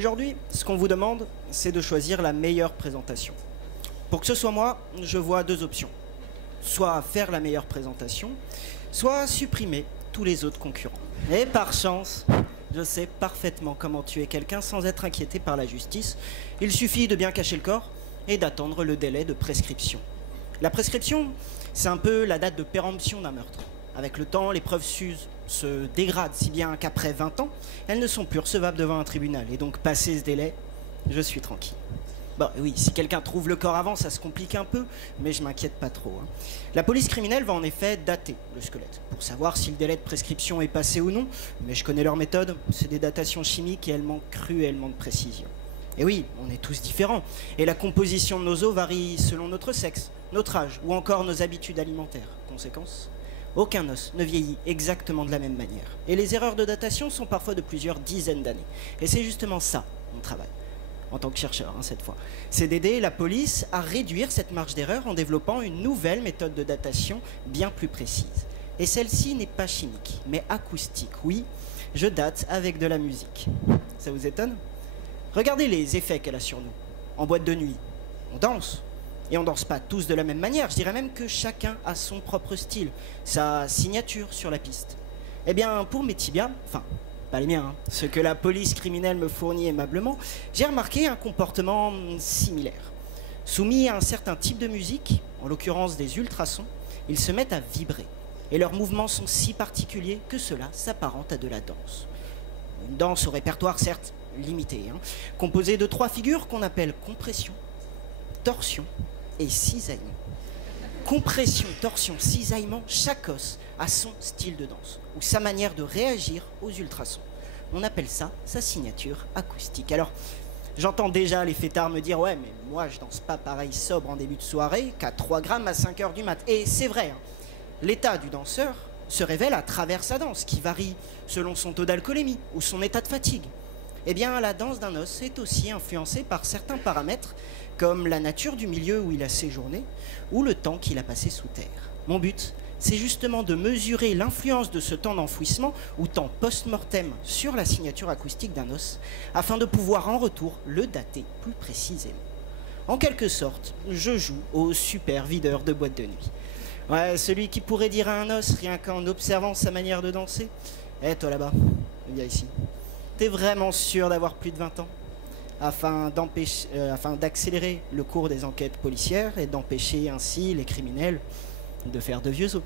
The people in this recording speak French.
Aujourd'hui, ce qu'on vous demande, c'est de choisir la meilleure présentation. Pour que ce soit moi, je vois deux options. Soit faire la meilleure présentation, soit supprimer tous les autres concurrents. Et par chance, je sais parfaitement comment tuer quelqu'un sans être inquiété par la justice. Il suffit de bien cacher le corps et d'attendre le délai de prescription. La prescription, c'est un peu la date de péremption d'un meurtre. Avec le temps, les preuves s'usent, se dégradent si bien qu'après 20 ans, elles ne sont plus recevables devant un tribunal. Et donc, passé ce délai, je suis tranquille. Bon, oui, si quelqu'un trouve le corps avant, ça se complique un peu, mais je m'inquiète pas trop. La police criminelle va en effet dater le squelette, pour savoir si le délai de prescription est passé ou non, mais je connais leur méthode, c'est des datations chimiques et elles manquent cruellement de précision. Et oui, on est tous différents, et la composition de nos os varie selon notre sexe, notre âge, ou encore nos habitudes alimentaires. Conséquence ? Aucun os ne vieillit exactement de la même manière. Et les erreurs de datation sont parfois de plusieurs dizaines d'années. Et c'est justement ça, mon travail. En tant que chercheur, cette fois. C'est d'aider la police à réduire cette marge d'erreur en développant une nouvelle méthode de datation bien plus précise. Et celle-ci n'est pas chimique, mais acoustique. Oui, je date avec de la musique. Ça vous étonne ? Regardez les effets qu'elle a sur nous. En boîte de nuit, on danse. Et on danse pas tous de la même manière. Je dirais même que chacun a son propre style, sa signature sur la piste. Eh bien, pour mes tibias, enfin, pas les miens, ce que la police criminelle me fournit aimablement, j'ai remarqué un comportement similaire. Soumis à un certain type de musique, en l'occurrence des ultrasons, ils se mettent à vibrer. Et leurs mouvements sont si particuliers que cela s'apparente à de la danse. Une danse au répertoire certes limité, composée de 3 figures qu'on appelle compression, torsion et cisaillement. Compression, torsion, cisaillement, chaque os a son style de danse ou sa manière de réagir aux ultrasons. On appelle ça sa signature acoustique. Alors, j'entends déjà les fêtards me dire « Ouais, mais moi, je danse pas pareil sobre en début de soirée qu'à 3 grammes à 5 heures du mat. » Et c'est vrai, l'état du danseur se révèle à travers sa danse, qui varie selon son taux d'alcoolémie ou son état de fatigue. Eh bien, la danse d'un os est aussi influencée par certains paramètres, comme la nature du milieu où il a séjourné, ou le temps qu'il a passé sous terre. Mon but, c'est justement de mesurer l'influence de ce temps d'enfouissement, ou temps post-mortem, sur la signature acoustique d'un os, afin de pouvoir en retour le dater plus précisément. En quelque sorte, je joue au super videur de boîte de nuit. Ouais, celui qui pourrait dire à un os, rien qu'en observant sa manière de danser, « Eh, toi là-bas, viens ici. T'es vraiment sûr d'avoir plus de 20 ans ? Afin d'accélérer le cours des enquêtes policières et d'empêcher ainsi les criminels de faire de vieux os. »